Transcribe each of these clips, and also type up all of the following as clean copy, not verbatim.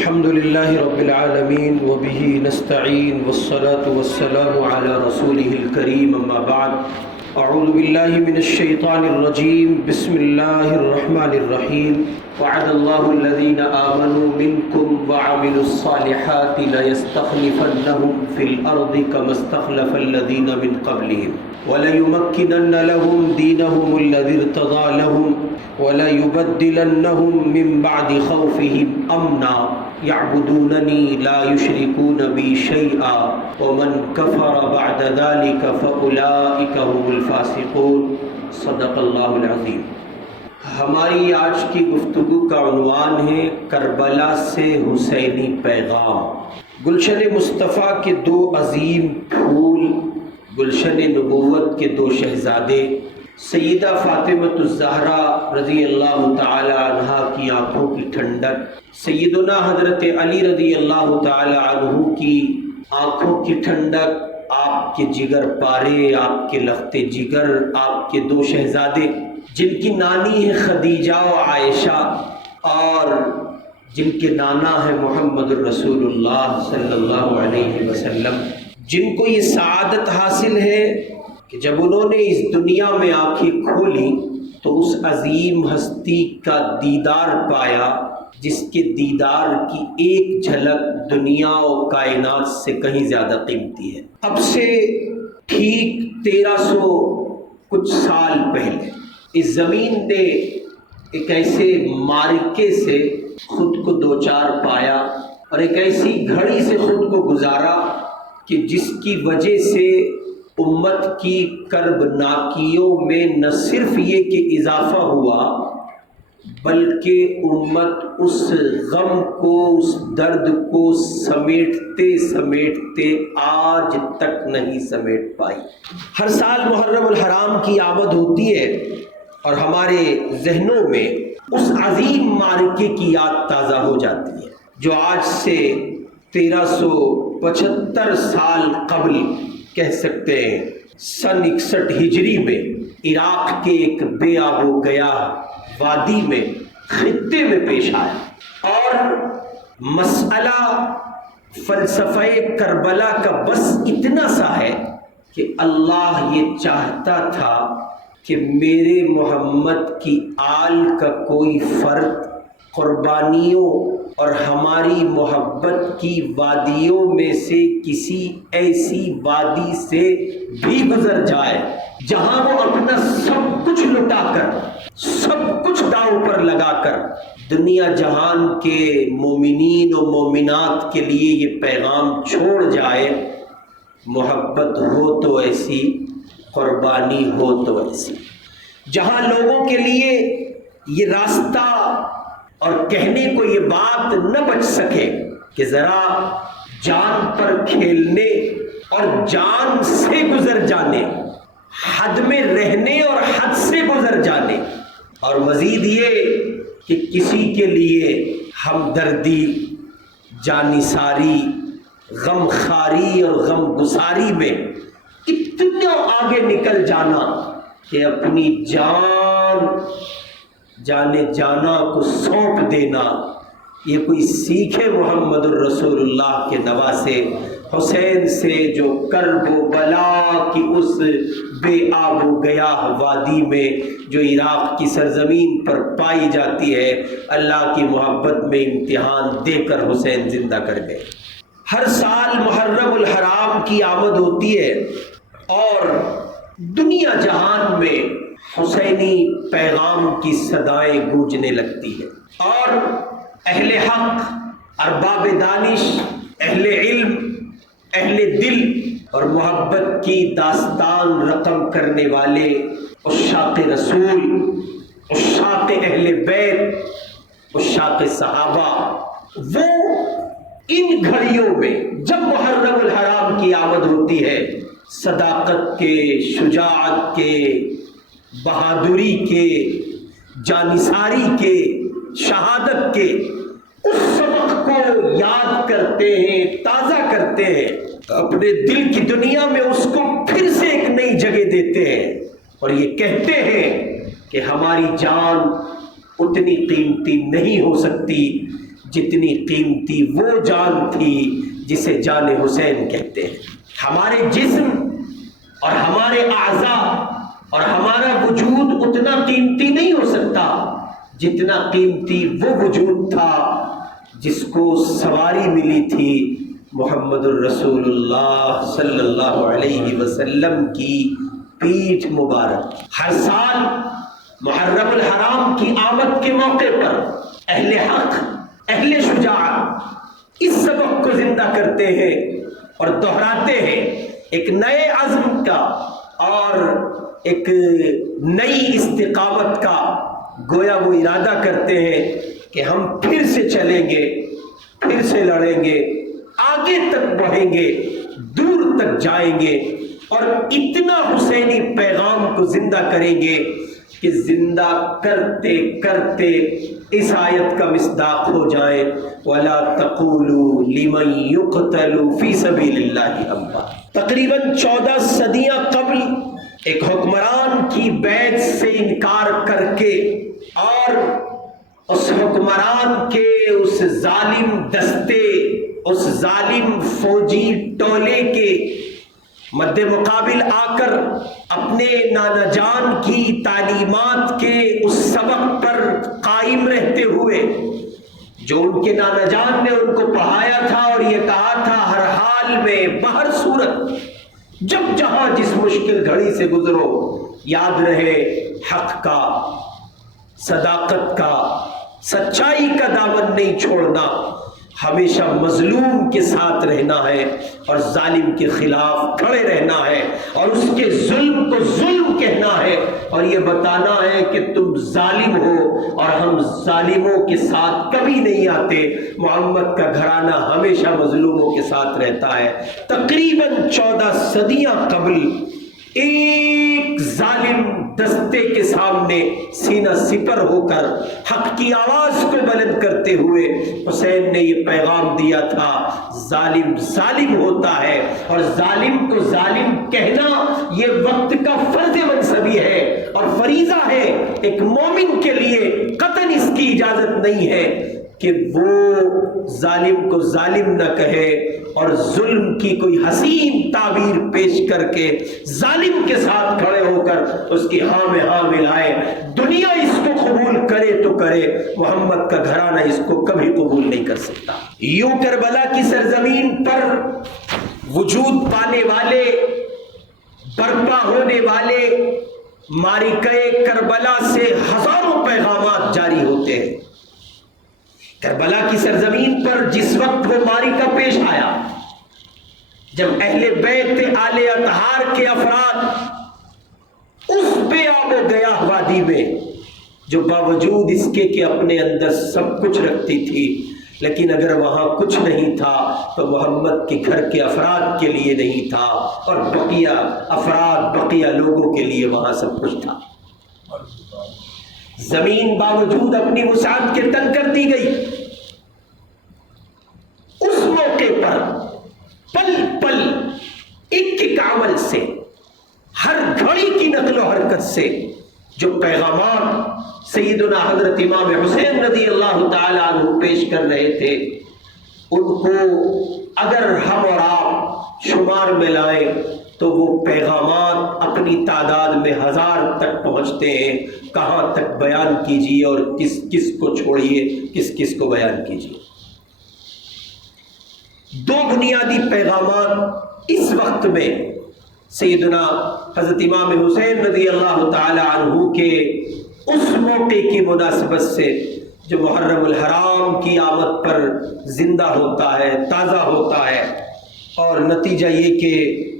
الحمد لله رب العالمين وبه نستعين والصلاة والسلام على رسوله الكريم أما بعد أعوذ بالله من الشيطان الرجيم بسم الله الرحمن الرحيم وعد الله الذين آمنوا منكم وعملوا الصالحات ليستخلفنهم في الأرض كما استخلف الذين من قبلهم وليمكنن لهم دينهم الذي ارتضى لهم وليبدلنهم من بعد خوفهم امنا يعبدونني لا يشركون بي شيئا ومن كفر بعد ذلك فاولئك هم الفاسقون صدق اللہ العظیم۔ ہماری آج کی گفتگو کا عنوان ہے کربلا سے حسینی پیغام۔ گلشن مصطفیٰ کے دو عظیم پھول، گلشن نبوت کے دو شہزادے، سیدہ فاطمۃ الزہرا رضی اللہ تعالی عنہا کی آنکھوں کی ٹھنڈک، سیدنا حضرت علی رضی اللہ تعالی عنہ کی آنکھوں کی ٹھنڈک، آپ کے جگر پارے، آپ کے لخت جگر، آپ کے دو شہزادے جن کی نانی ہے خدیجہ و عائشہ اور جن کے نانا ہے محمد الرسول اللہ صلی اللہ علیہ وسلم، جن کو یہ سعادت حاصل ہے کہ جب انہوں نے اس دنیا میں آنکھیں کھولی تو اس عظیم ہستی کا دیدار پایا جس کے دیدار کی ایک جھلک دنیا و کائنات سے کہیں زیادہ قیمتی ہے۔ اب سے ٹھیک 1300 کچھ سال پہلے اس زمین نے ایک ایسے معرکے سے خود کو دوچار پایا اور ایک ایسی گھڑی سے خود کو گزارا کہ جس کی وجہ سے امت کی کربناکیوں میں نہ صرف یہ کہ اضافہ ہوا بلکہ امت اس غم کو، اس درد کو سمیٹتے سمیٹتے آج تک نہیں سمیٹ پائی۔ ہر سال محرم الحرام کی آمد ہوتی ہے اور ہمارے ذہنوں میں اس عظیم معرکے کی یاد تازہ ہو جاتی ہے جو آج سے 1375 سال قبل کہہ سکتے ہیں سن 61 ہجری میں عراق کے ایک بے آب و گیاہ وادی میں خطے میں پیش آیا، اور مسئلہ فلسفہ کربلا کا بس اتنا سا ہے کہ اللہ یہ چاہتا تھا کہ میرے محمد کی آل کا کوئی فرد قربانیوں اور ہماری محبت کی وادیوں میں سے کسی ایسی وادی سے بھی گزر جائے جہاں وہ اپنا سب کچھ لٹا کر، سب کچھ داؤ پر لگا کر دنیا جہان کے مومنین و مومنات کے لیے یہ پیغام چھوڑ جائے، محبت ہو تو ایسی، قربانی ہو تو ایسی، جہاں لوگوں کے لیے یہ راستہ اور کہنے کو یہ بات نہ بچ سکے کہ ذرا جان پر کھیلنے اور جان سے گزر جانے، حد میں رہنے اور حد سے گزر جانے، اور مزید یہ کہ کسی کے لیے ہمدردی، جانثاری، غم خاری اور غم گساری میں اتنا آگے نکل جانا کہ اپنی جانے جانا کو سونپ دینا، یہ کوئی سیکھے محمد الرسول اللہ کے نواسے حسین سے جو کرب و بلا کی اس بے آب و گیاہ وادی میں جو عراق کی سرزمین پر پائی جاتی ہے، اللہ کی محبت میں امتحان دے کر حسین زندہ کر گئے۔ ہر سال محرم الحرام کی آمد ہوتی ہے اور دنیا جہان میں حسینی پیغام کی صدائیں گونجنے لگتی ہے، اور اہل حق، ارباب دانش، اہل علم، اہل دل اور محبت کی داستان رقم کرنے والے عشاق رسول، عشاق اہل بیت، عشاق صحابہ، وہ ان گھڑیوں میں جب محرم الحرام کی آمد ہوتی ہے صداقت کے، شجاعت کے، بہادری کے، جانثاری کے، شہادت کے اس سبق کو یاد کرتے ہیں، تازہ کرتے ہیں، اپنے دل کی دنیا میں اس کو پھر سے ایک نئی جگہ دیتے ہیں اور یہ کہتے ہیں کہ ہماری جان اتنی قیمتی نہیں ہو سکتی جتنی قیمتی وہ جان تھی جسے جان حسین کہتے ہیں۔ ہمارے جسم اور ہمارے اعضاء اور ہمارا وجود اتنا قیمتی نہیں ہو سکتا جتنا قیمتی وہ وجود تھا جس کو سواری ملی تھی محمد الرسول اللہ صلی اللہ علیہ وسلم کی پیٹھ مبارک۔ ہر سال محرم الحرام کی آمد کے موقع پر اہل حق، اہل شجاعت اس سبق کو زندہ کرتے ہیں اور دہراتے ہیں، ایک نئے عزم کا اور ایک نئی استقامت کا گویا وہ ارادہ کرتے ہیں کہ ہم پھر سے چلیں گے، پھر سے لڑیں گے، آگے تک بڑھیں گے، دور تک جائیں گے اور اتنا حسینی پیغام کو زندہ کریں گے کہ زندہ کرتے کرتے اس آیت کا مصداق ہو جائے، وَلَا تَقُولُوا لِمَن يُقْتَلُ فِي سَبِيلِ اللَّهِ أَمْوَاتٌ۔ تقریباً 14 صدیاں قبل ایک حکمران کی بیعت سے انکار کر کے اور اس حکمران کے اس ظالم دستے، اس ظالم فوجی ٹولے کے مد مقابل آ کر اپنے نانا جان کی تعلیمات کے اس سبق پر قائم رہتے ہوئے، جو ان کے نانا جان نے ان کو پڑھایا تھا اور یہ کہا تھا ہر حال میں بہر صورت جب جہاں جس مشکل گھڑی سے گزرو یاد رہے حق کا، صداقت کا، سچائی کا دامن نہیں چھوڑنا، ہمیشہ مظلوم کے ساتھ رہنا ہے اور ظالم کے خلاف کھڑے رہنا ہے اور اس کے ظلم کو ظلم کہنا ہے اور یہ بتانا ہے کہ تم ظالم ہو اور ہم ظالموں کے ساتھ کبھی نہیں آتے۔ محمد کا گھرانہ ہمیشہ مظلوموں کے ساتھ رہتا ہے۔ تقریباً 14 صدیاں قبل ایک ظالم دستے کے سامنے سینہ سپر ہو کر حق کی آواز کو بلند کرتے ہوئے حسین نے یہ پیغام دیا تھا، ظالم ظالم ہوتا ہے اور ظالم کو ظالم کہنا یہ وقت کا فرض منصبی ہے اور فریضہ ہے۔ ایک مومن کے لیے قطعاً اس کی اجازت نہیں ہے کہ وہ ظالم کو ظالم نہ کہے اور ظلم کی کوئی حسین تعبیر پیش کر کے ظالم کے ساتھ کھڑے ہو کر اس کی ہاں میں ہاں ملائے۔ دنیا اس کو قبول کرے تو کرے، محمد کا گھرانہ اس کو کبھی قبول نہیں کر سکتا۔ یوں کربلا کی سرزمین پر وجود پانے والے، برپا ہونے والے معرکہ کربلا سے ہزاروں پیغامات جاری ہوتے ہیں۔ کربلا کی سرزمین پر جس وقت وہ معرکہ پیش آیا، جب اہل بیت آل اطہار کے افراد اس بے آب و گیاہ وادی میں، جو باوجود اس کے کہ اپنے اندر سب کچھ رکھتی تھی، لیکن اگر وہاں کچھ نہیں تھا تو محمد کے گھر کے افراد کے لیے نہیں تھا اور بقیہ افراد، بقیہ لوگوں کے لیے وہاں سب کچھ تھا۔ زمین باوجود اپنی وسعت کے تنگ کر دی گئی۔ اس موقع پر پل پل ایک ایک عمل سے، ہر گھڑی کی نقل و حرکت سے جو پیغامات سیدنا حضرت امام حسین رضی اللہ تعالی عنہ پیش کر رہے تھے، ان کو اگر ہم اور آپ شمار میں لائیں تو وہ پیغامات اپنی تعداد میں 1000 تک پہنچتے ہیں۔ کہاں تک بیان کیجیے اور کس کس کو چھوڑیے، کس کس کو بیان کیجیے۔ 2 بنیادی پیغامات اس وقت میں سیدنا حضرت امام حسین رضی اللہ تعالی عنہ کے اس موقع کی مناسبت سے جو محرم الحرام کی آمد پر زندہ ہوتا ہے، تازہ ہوتا ہے، اور نتیجہ یہ کہ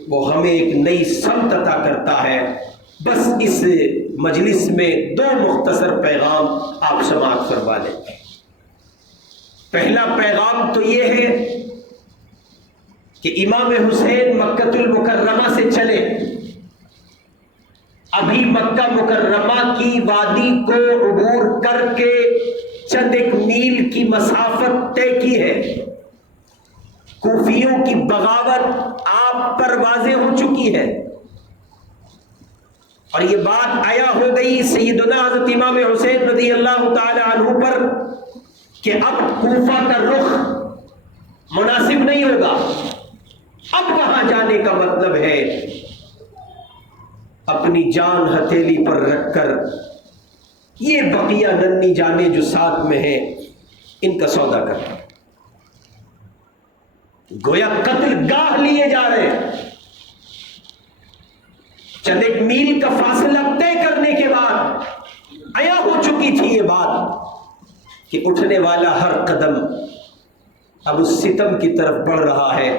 وہ ہمیں ایک نئی سمت عطا کرتا ہے۔ بس اس مجلس میں 2 مختصر پیغام آپ سماعت فرما لیں۔ پہلا پیغام تو یہ ہے کہ امام حسین مکہ المکرمہ سے چلے، ابھی مکہ مکرمہ کی وادی کو عبور کر کے چند ایک میل کی مسافت طے کی ہے۔ کوفیوں کی بغاوت آپ پر واضح ہو چکی ہے اور یہ بات آیا ہو گئی سیدنا حضرت امام حسین رضی اللہ تعالی عنہ پر کہ اب کوفہ کا رخ مناسب نہیں ہوگا، اب وہاں جانے کا مطلب ہے اپنی جان ہتھیلی پر رکھ کر یہ بقیہ ننھی جانے جو ساتھ میں ہیں ان کا سودا کرنا، گویا قتل گاہ لیے جا رہے ہیں۔ چند ایک میل کا فاصلہ طے کرنے کے بعد عیا ہو چکی تھی یہ بات کہ اٹھنے والا ہر قدم اب اس ستم کی طرف بڑھ رہا ہے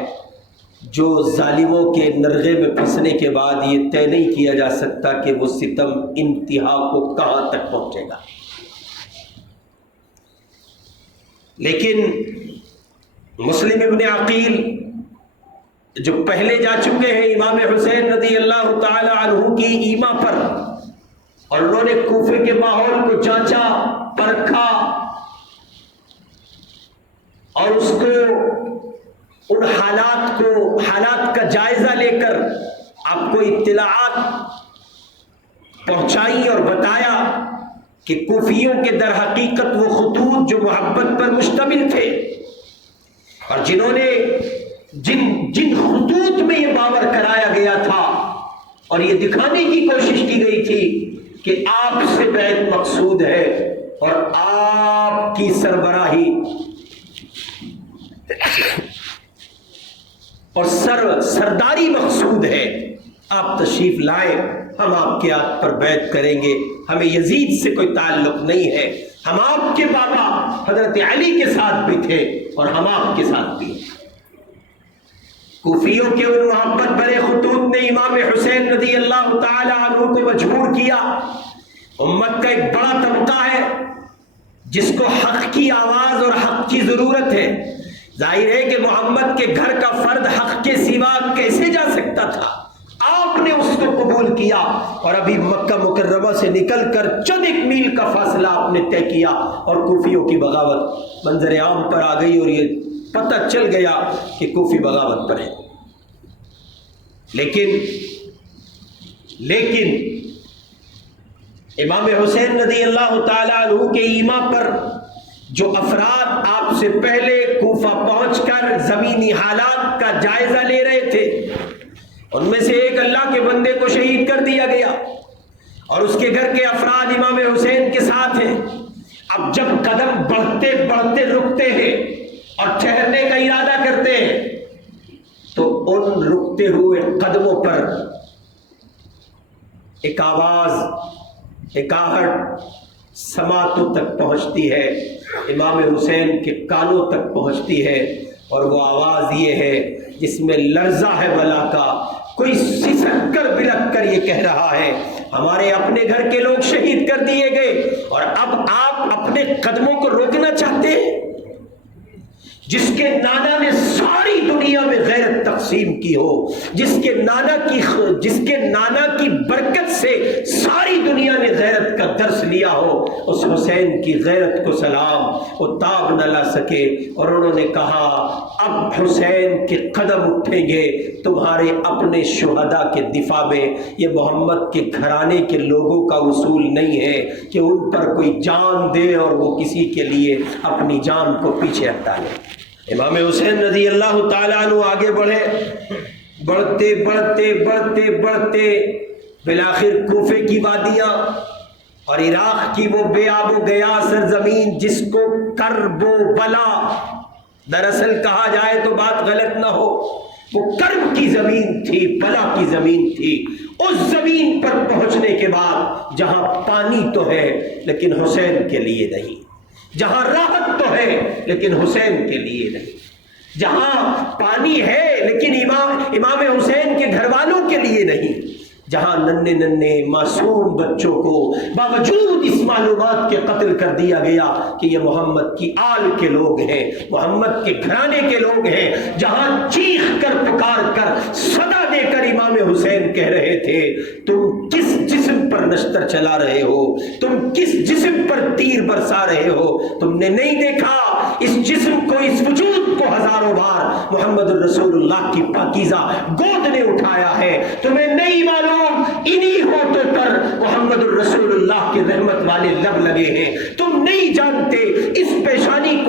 جو ظالموں کے نرغے میں پھنسنے کے بعد یہ طے نہیں کیا جا سکتا کہ وہ ستم انتہا کو کہاں تک پہنچے گا۔ لیکن مسلم ابن عقیل جو پہلے جا چکے ہیں امام حسین رضی اللہ تعالی عنہ کی ایما پر، اور انہوں نے کوفے کے ماحول کو جانچا پرکھا اور اس کو ان حالات کا جائزہ لے کر آپ کو اطلاعات پہنچائی اور بتایا کہ کوفیوں کے در حقیقت وہ خطوط جو محبت پر مشتمل تھے اور جنہوں نے جن خطوط میں یہ باور کرایا گیا تھا اور یہ دکھانے کی کوشش کی گئی تھی کہ آپ سے بیعت مقصود ہے اور آپ کی سربراہی اور سرداری مقصود ہے، آپ تشریف لائیں، ہم آپ کے ہاتھ پر بیعت کریں گے، ہمیں یزید سے کوئی تعلق نہیں ہے، ہم آپ کے بابا حضرت علی کے ساتھ بھی تھے اور ہم آپ کے ساتھ بھی ہیں۔ کوفیوں کے ان محبت بھرے خطوط نے امام حسین رضی اللہ تعالی عنہ کو مجبور کیا۔ امت کا ایک بڑا طبقہ ہے جس کو حق کی آواز اور حق کی ضرورت ہے۔ ظاہر ہے کہ محمد کے گھر کا فرد حق کے سوا کیسے جا سکتا تھا، آپ نے اس کو قبول کیا اور ابھی مکہ مکرمہ سے نکل کر چند ایک میل کا فاصلہ آپ نے طے کیا اور کوفیوں کی بغاوت منظر عام پر آ گئی اور یہ پتہ چل گیا کہ کوفی بغاوت پر ہے۔ لیکن امام حسین رضی اللہ تعالی عنہ کے ایما پر جو افراد آپ سے پہلے کوفہ پہنچ کر زمینی حالات کا جائزہ لے رہے تھے، ان میں سے ایک اللہ کے بندے کو شہید کر دیا گیا اور اس کے گھر کے افراد امام حسین کے ساتھ ہیں۔ اب جب قدم بڑھتے بڑھتے رکتے ہیں اور ٹھہرنے کا ارادہ کرتے ہیں تو ان رکتے ہوئے قدموں پر ایک آواز، ایک آہٹ سماعتوں تک پہنچتی ہے، امام حسین کے کانوں تک پہنچتی ہے، اور وہ آواز یہ ہے جس میں لرزہ ہے بلا کا، کوئی سسک کر بلک کر یہ کہہ رہا ہے ہمارے اپنے گھر کے لوگ شہید کر دیے گئے اور اب آپ اپنے قدموں کو روکنا چاہتے ہیں؟ جس کے نانا نے ساری دنیا میں غیرت تقسیم کی ہو، جس کے نانا کی برکت سے ساری دنیا نے غیرت کا درس لیا ہو، اس حسین کی غیرت کو سلام وہ تاب نہ لا سکے، اور انہوں نے کہا اب حسین کے قدم اٹھیں گے تمہارے اپنے شہداء کے دفاع میں۔ یہ محمد کے گھرانے کے لوگوں کا اصول نہیں ہے کہ ان پر کوئی جان دے اور وہ کسی کے لیے اپنی جان کو پیچھے ہٹا لے۔ امام حسین رضی اللہ تعالیٰ عنہ آگے بڑھے، بڑھتے بڑھتے بڑھتے بڑھتے بالآخر کوفے کی وادیاں اور عراق کی وہ بے آب و گیا سرزمین جس کو کرب و بلا دراصل کہا جائے تو بات غلط نہ ہو، وہ کرب کی زمین تھی، بلا کی زمین تھی۔ اس زمین پر پہنچنے کے بعد جہاں پانی تو ہے لیکن حسین کے لیے نہیں، جہاں راحت تو ہے لیکن حسین کے لیے نہیں، جہاں پانی ہے لیکن امام حسین کے گھر والوں کے لیے نہیں، جہاں ننھے ننھے معصوم بچوں کو باوجود اس معلومات کے قتل کر دیا گیا کہ یہ محمد کی آل کے لوگ ہیں، محمد کے گھرانے کے لوگ ہیں، جہاں چیخ کر پکار کر صدا دے کر امام حسین کہہ رہے تھے تم کس جسم پر نشتر چلا رہے ہو، تم کس جسم پر تیر برسا رہے ہو، تم نے نہیں دیکھا اس جسم کو، اس وجود کو ہزاروں بار محمد الرسول اللہ کی پاکیزہ گود نے اٹھایا ہے، تمہیں نہیں معلوم انہی ہونٹوں پر محمد الرسول اللہ کے رحمت والے لب لگے ہیں، تم نہیں جانتے اس پیشانی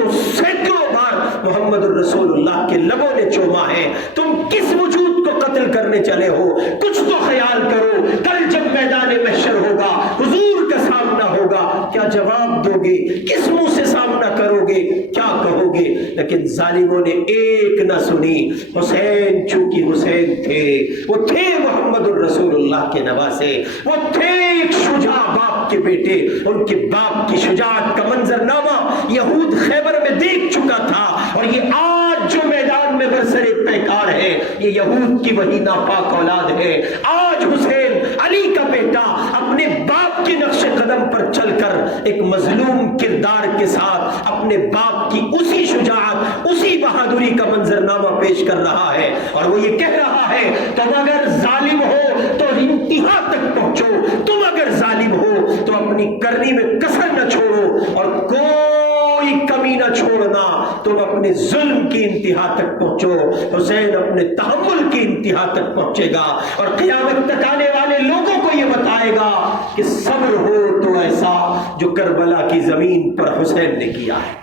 تم کس وجود کو قتل کرنے چلے ہو؟ کچھ تو خیال کرو، کل جب میدان محشر ہوگا، حضور کا سامنا ہوگا، کیا جواب دو گے؟ کس منہ سے سامنا کرو گے؟ کیا کہو گے؟ لیکن ظالموں نے ایک نہ سنی۔ حسین چونکہ حسین تھے، وہ تھے محمد الرسول اللہ کے نواسے، وہ تھے ایک شجاع باپ کے بیٹے، ان کے باپ کی شجاعت کا منظرنامہ یہود خیبر میں دیکھ چکا تھا، اور یہ آج جو میدان میں برسر پیکار ہے یہ یہود کی وہی ناپاک اولاد ہے۔ آج حسین علی کا بیٹا اپنے باپ کے نقش قدم پر چل کر ایک مظلوم کردار کے ساتھ اپنے باپ کی اسی شجاعت، اسی بہادری کا منظرنامہ پیش کر رہا ہے، اور وہ یہ کہہ رہا ہے تم اگر ظالم ہو تو انتہا تک پہنچو، تم اگر ظالم ہو تو اپنی کرنی میں کسر نہ چھوڑو، اور کوئی کمی نہ چھوڑنا، تم اپنے ظلم کی انتہا تک پہنچو۔ حسین اپنے تحمل کی انتہا تک پہنچے گا، اور قیامت تک آنے والے لوگوں کو یہ بتائے گا کہ صبر ہو تو ایسا جو کربلا کی زمین پر حسین نے کیا ہے۔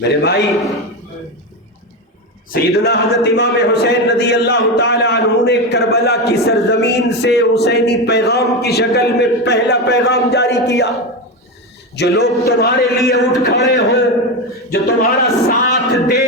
میرے بھائی، سیدنا حضرت امام حسین رضی اللہ تعالی عنہ نے کربلا کی سرزمین سے حسینی پیغام کی شکل میں پہلا پیغام جاری کیا۔ جو لوگ تمہارے لیے اٹھ کھڑے ہوں، جو تمہارا ساتھ دے،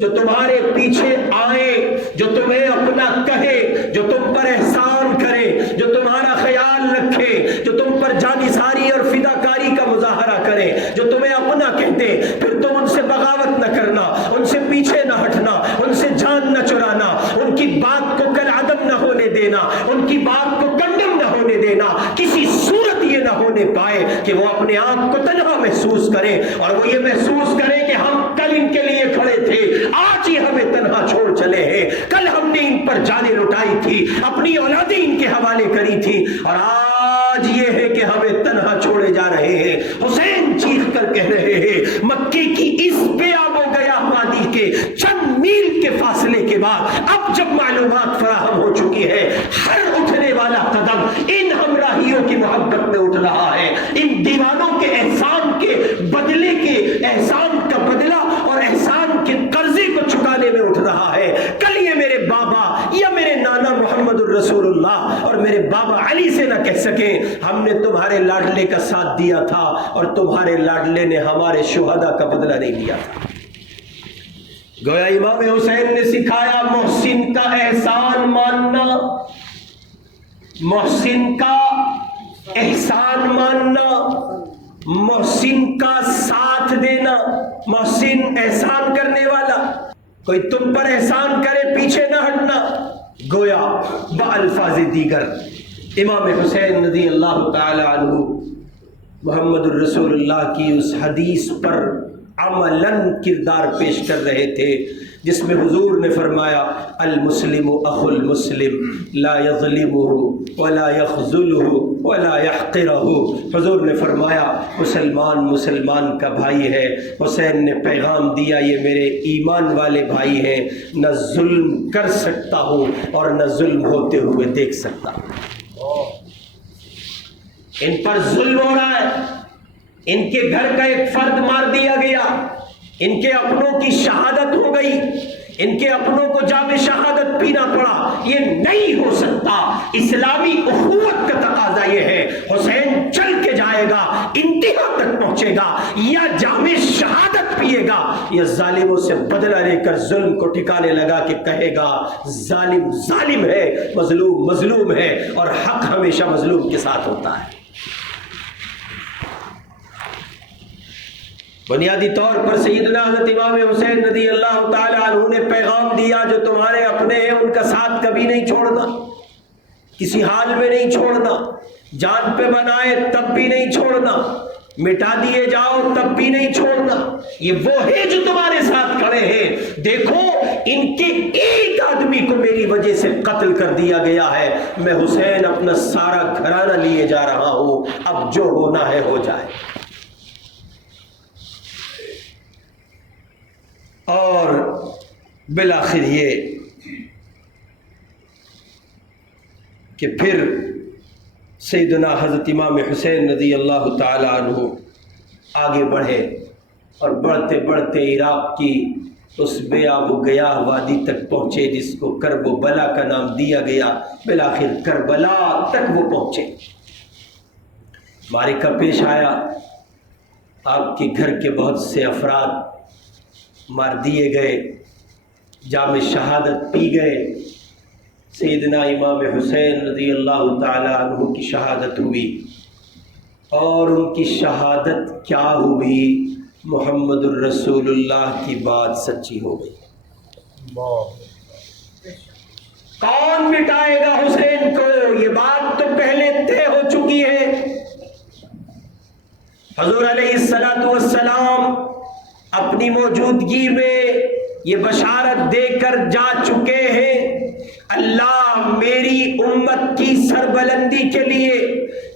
جو تمہارے پیچھے آئے، جو تمہیں اپنا کہے، جو تم پر احسان کرے، جو تمہارا خیال رکھے، جو تم پر جانثاری اور فداکاری کا مظاہرہ کرے، جو تمہیں اپنا کہتے، پھر تم ان سے بغاوت نہ کرنا، ان سے پیچھے نہ ہٹنا، ان سے جان نہ چرانا، ان کی بات کو کالعدم نہ ہونے دینا، ان کی بات کو کنڈم نہ ہونے دینا، کسی صورت یہ نہ ہونے پائے کہ وہ اپنے آپ کو تنہا محسوس کرے، اور وہ یہ محسوس کرے کہ ہم کل ان کے لیے کھڑے تھے، آج ہی ہمیں تنہا چھوڑ چلے ہیں، کل ہم نے ان پر جانیں لٹائی تھی، اپنی اولادیں ان کے حوالے کری تھی، اور آج یہ ہے کہ ہمیں تنہا چھوڑے جا رہے ہیں۔ حسین چیخ کر کہہ رہے ہیں، مکے کی اس بے آب و گیا وادی کے چند میل کے فاصلے کے بعد اب جب معلومات فراہم ہو چکی ہے، ہر اٹھنے والا قدم ان ہمراہیوں کی محبت میں اٹھ رہا ہے، ان دیوانوں کے احسان کے بدلے کے احسان کا بدلہ اور احسان کے قرضے کو چکانے میں اٹھ رہا ہے۔ کل یہ میرے بابا یا میرے نانا محمد الرسول اللہ اور میرے بابا علی سے نہ کہہ سکیں ہم نے تمہارے لاڈلے کا ساتھ دیا تھا اور تمہارے لاڈلے نے ہمارے شہداء کا بدلہ نہیں لیا تھا۔ گویا امام حسین نے سکھایا محسن کا احسان ماننا، محسن کا احسان ماننا، محسن کا ساتھ دینا، محسن احسان کرنے والا، کوئی تم پر احسان کرے پیچھے نہ ہٹنا۔ گویا بالفاظ دیگر امام حسین رضی اللہ تعالی عنہ محمد الرسول اللہ کی اس حدیث پر عملاً کردار پیش کر رہے تھے جس میں حضور نے فرمایا المسلم اخو المسلم لا یظلمہ ولا یخذلہ ولا یحقرہ۔ حضور نے فرمایا مسلمان مسلمان کا بھائی ہے۔ حسین نے پیغام دیا یہ میرے ایمان والے بھائی ہیں، نہ ظلم کر سکتا ہوں اور نہ ظلم ہوتے ہوئے دیکھ سکتا ہوں۔ ان پر ظلم ہو رہا ہے، ان کے گھر کا ایک فرد مار دیا گیا، ان کے اپنوں کی شہادت ہو گئی، ان کے اپنوں کو جام شہادت پینا پڑا، یہ نہیں ہو سکتا۔ اسلامی اخوت کا تقاضا یہ ہے حسین چل کے جائے گا، انتہا تک پہنچے گا، یا جام شہادت پیے گا یا ظالموں سے بدلہ لے کر ظلم کو ٹھکانے لگا کہ کہے گا ظالم ظالم ہے، مظلوم مظلوم ہے، اور حق ہمیشہ مظلوم کے ساتھ ہوتا ہے۔ بنیادی طور پر سیدنا حضرت امام حسین رضی اللہ تعالی عنہ نے پیغام دیا جو تمہارے اپنے ہیں ان کا ساتھ کبھی نہیں چھوڑنا، کسی حال میں نہیں چھوڑنا، جان پہ بنائے تب بھی نہیں چھوڑنا، مٹا دیے جاؤ تب بھی نہیں چھوڑنا۔ یہ وہ ہے جو تمہارے ساتھ کھڑے ہیں، دیکھو ان کے ایک آدمی کو میری وجہ سے قتل کر دیا گیا ہے، میں حسین اپنا سارا گھرانہ لیے جا رہا ہوں، اب جو ہونا ہے ہو جائے۔ اور بالآخر یہ کہ پھر سیدنا حضرت امام حسین رضی اللہ تعالی عنہ آگے بڑھے اور بڑھتے بڑھتے عراق کی اس بے آب و گیاہ وادی تک پہنچے جس کو کرب و بلا کا نام دیا گیا، بالآخر کربلا تک وہ پہنچے۔ معرکہ پیش آیا، آپ کے گھر کے بہت سے افراد مار دیے گئے، جام شہادت پی گئے۔ سیدنا امام حسین رضی اللہ تعالی عنہ کی شہادت ہوئی، اور ان کی شہادت کیا ہوئی؟ محمد الرسول اللہ کی بات سچی ہو گئی۔ کون مٹائے گا حسین کو؟ یہ بات تو پہلے طے ہو چکی ہے۔ حضور علیہ الصلوۃ والسلام اپنی موجودگی میں یہ بشارت دے کر جا چکے ہیں، اللہ میری امت کی سربلندی کے لیے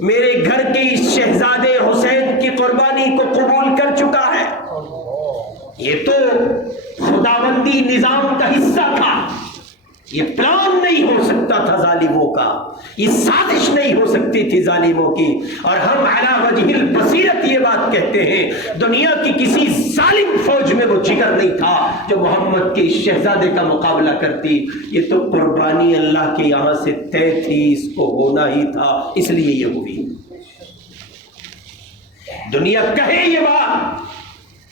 میرے گھر کے اس شہزادے حسین کی قربانی کو قبول کر چکا ہے۔ یہ تو خداوندی نظام کا حصہ تھا، یہ پلان نہیں ہو سکتا تھا ظالموں کا، یہ سازش نہیں ہو سکتی تھی ظالموں کی۔ اور ہم علی وجہ البصیرت یہ بات کہتے ہیں، دنیا کی کسی ظالم فوج میں وہ جگر نہیں تھا جو محمد کے اس شہزادے کا مقابلہ کرتی۔ یہ تو قربانی اللہ کے یہاں سے طے تھی، اس کو ہونا ہی تھا، اس لیے یہ ہوئی۔ دنیا کہے یہ بات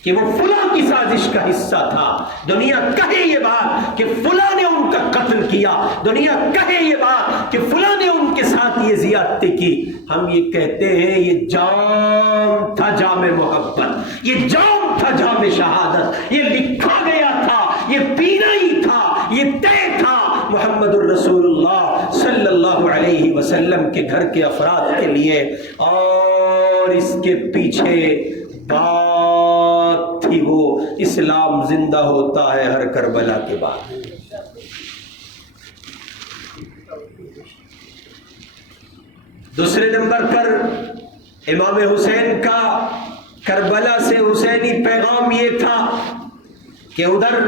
کہ وہ فلاں کی سازش کا حصہ تھا، دنیا کہے یہ بات کہ فلاں نے ان کا قتل کیا، دنیا کہے یہ بات کہ فلاں نے ان کے ساتھ یہ زیادتی کی، ہم یہ کہتے ہیں یہ جام تھا جام محبت، یہ جام تھا جام شہادت، یہ لکھا گیا تھا، یہ پینا ہی تھا، یہ طے تھا محمد الرسول اللہ صلی اللہ علیہ وسلم کے گھر کے افراد کے لیے۔ اور اس کے پیچھے بات تھی وہ، اسلام زندہ ہوتا ہے ہر کربلا کے بعد۔ دوسرے نمبر پر امام حسین کا کربلا سے حسینی پیغام یہ تھا کہ ادھر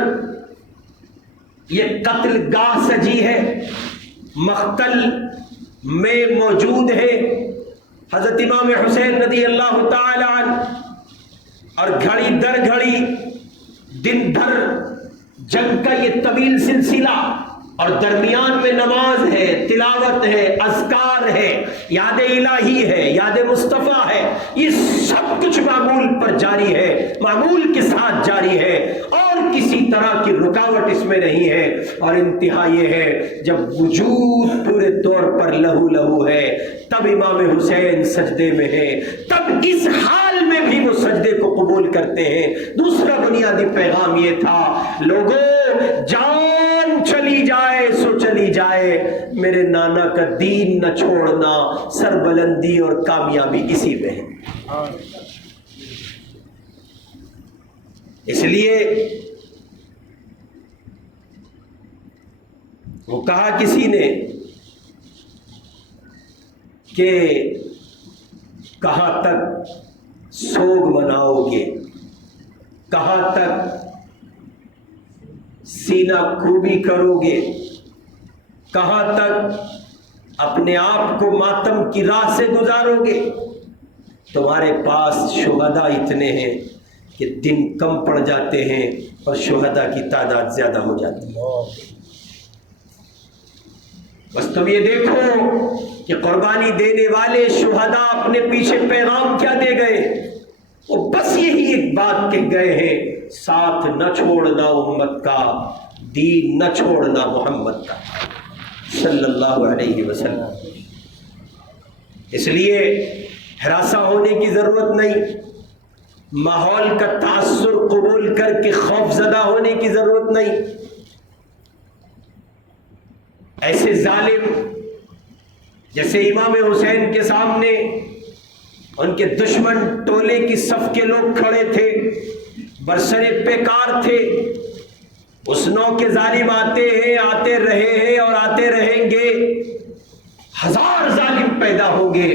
یہ قتل گاہ سجی ہے، مقتل میں موجود ہے حضرت امام حسین رضی اللہ تعالی عنہ، اور گھڑی در گھڑی دن بھر جنگ کا یہ طویل سلسلہ، اور درمیان میں نماز ہے، تلاوت ہے، اذکار ہے، یاد الہی ہے، یاد مصطفیٰ ہے، یہ سب کچھ معمول پر جاری ہے، معمول کے ساتھ جاری ہے، اور کسی طرح کی رکاوٹ اس میں نہیں ہے۔ اور انتہا یہ ہے جب وجود پورے طور پر لہو لہو ہے، تب امام حسین سجدے میں ہے، تب اس حال میں بھی وہ سجدے کو قبول کرتے ہیں۔ دوسرا بنیادی پیغام یہ تھا، لوگوں جان چلی جائے سو چلی جائے، میرے نانا کا دین نہ چھوڑنا، سربلندی اور کامیابی اسی میں ہے۔ اس لیے وہ کہا کسی نے کہ کہاں تک سوگ مناؤ گے، کہاں تک سینہ کوبی کرو گے، کہاں تک اپنے آپ کو ماتم کی راہ سے گزارو گے؟ تمہارے پاس شہداء اتنے ہیں کہ دن کم پڑ جاتے ہیں اور شہداء کی تعداد زیادہ ہو جاتی ہے۔ بس تم یہ دیکھو کہ قربانی دینے والے شہداء اپنے پیچھے پیغام کیا دے گئے، وہ بس یہی ایک بات کہہ گئے ہیں، ساتھ نہ چھوڑنا امت کا، دین نہ چھوڑنا محمد کا صلی اللہ علیہ وسلم۔ اس لیے ہراساں ہونے کی ضرورت نہیں، ماحول کا تاثر قبول کر کے خوف زدہ ہونے کی ضرورت نہیں۔ ایسے ظالم جیسے امام حسین کے سامنے ان کے دشمن ٹولے کی صف کے لوگ کھڑے تھے، برسرے پیکار تھے، اس نو کے ظالم آتے ہیں، آتے رہے ہیں اور آتے رہیں گے، ہزار ظالم پیدا ہوں گے،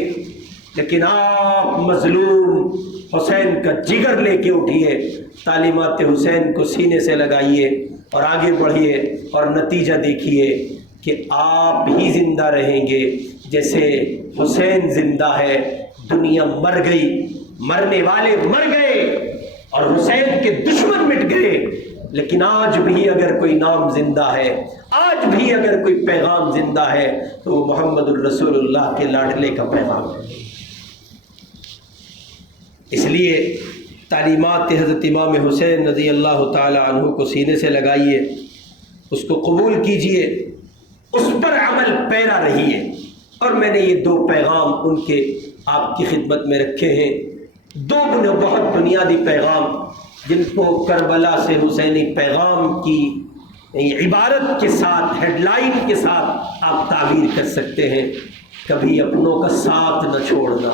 لیکن آپ مظلوم حسین کا جگر لے کے اٹھیے، تعلیمات حسین کو سینے سے لگائیے اور آگے بڑھیے، اور نتیجہ دیکھیے کہ آپ ہی زندہ رہیں گے جیسے حسین زندہ ہے۔ دنیا مر گئی، مرنے والے مر گئے اور حسین کے دشمن مٹ گئے، لیکن آج بھی اگر کوئی نام زندہ ہے، آج بھی اگر کوئی پیغام زندہ ہے تو وہ محمد الرسول اللہ کے لاڈلے کا پیغام ہے۔ اس لیے تعلیمات حضرت امام حسین رضی اللہ تعالی عنہ کو سینے سے لگائیے، اس کو قبول کیجئے، اس پر عمل پیرا رہیے۔ اور میں نے یہ 2 پیغام ان کے آپ کی خدمت میں رکھے ہیں، 2 بہت بنیادی پیغام جن کو کربلا سے حسینی پیغام کی عبارت کے ساتھ، ہیڈ لائن کے ساتھ آپ تعبیر کر سکتے ہیں۔ کبھی اپنوں کا ساتھ نہ چھوڑنا،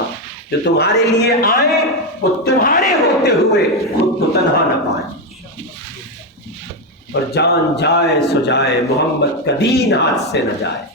جو تمہارے لیے آئے وہ تمہارے ہوتے ہوئے خود کو تنہا نہ پائیں، اور جان جائے سو جائے، محمد کا دین ہاتھ سے نہ جائے۔